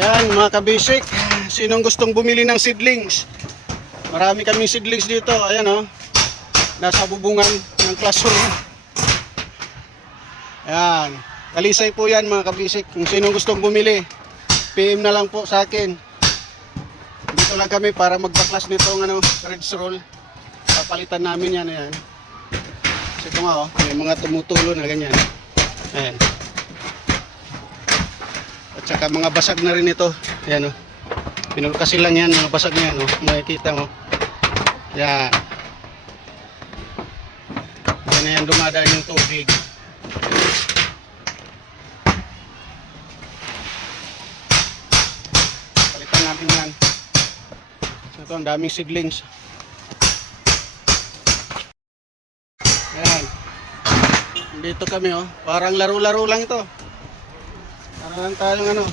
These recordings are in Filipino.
Yan mga kabisik, sinong gustong bumili ng seedlings? Marami kaming seedlings dito, ayan oh. Nasa bubungan ng classroom. Yan, kalisay po yan mga kabisik. Kung sinong gustong bumili, PM na lang po sa akin. Dito lang kami para magbaklas nitong ano, red roll. Papalitan namin yan, ayan. Kasi ito nga oh, may mga tumutulo na ganyan. Ayan. At saka mga basag na rin ito. Ayan o. Pinulkasin lang yan, mga basag na o. Makikita mo. Yan. Yan na yan dumadaan yung tubig. Palitan natin yan. Ito, ang daming seedlings. Ayan. Dito kami oh. Parang laro-laro lang ito. Parang lang tayong ano.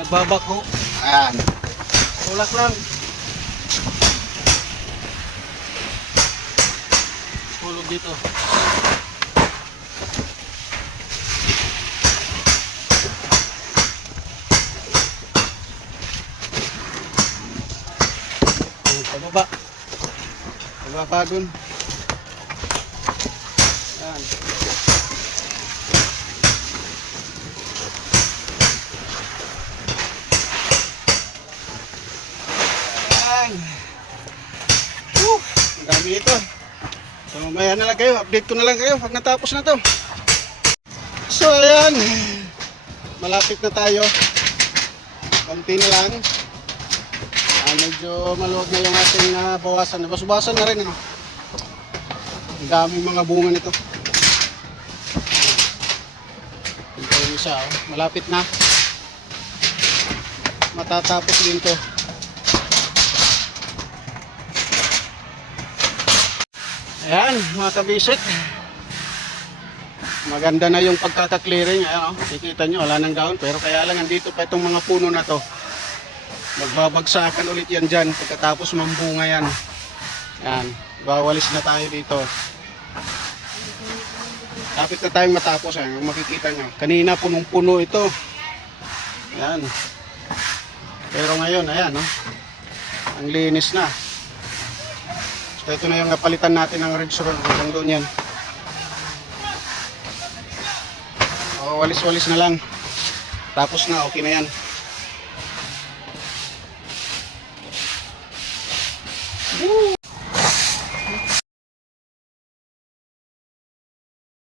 Nagbabako. Ayan. Tulak lang. Hulog dito. Pababa. Pababa dun. Ayan. Ayan. Whew, ang dami ito. So mamaya na lang kayo, update ko na lang kayo pag natapos na to. So ayan, malapit na tayo. Konti na lang. Ah, medyo maluwag na yung ating uh, bawasan. Basubasan na rin. Ano? Ang daming mga bunga nito. Ito yung isa, oh. malapit na. Matatapos din to. Ayan, mga kabisik. Maganda na yung pagkaka-clearing. Ayan, oh. Kikita nyo, wala nang daon. Pero kaya lang, andito pa itong mga puno na to. Magbabagsakan ulit yan dyan. Pagkatapos mambunga yan. Ayan, bawalis na tayo dito. Lapit na tayong matapos. Ayan, makikita nyo. Kanina punong-puno ito. Ayan. Pero ngayon, ayan, no? Ang linis na. So ito na yung napalitan natin ng red roller. Hanggang doon yan. O, walis-walis na lang. Tapos na, okay na yan. Woo!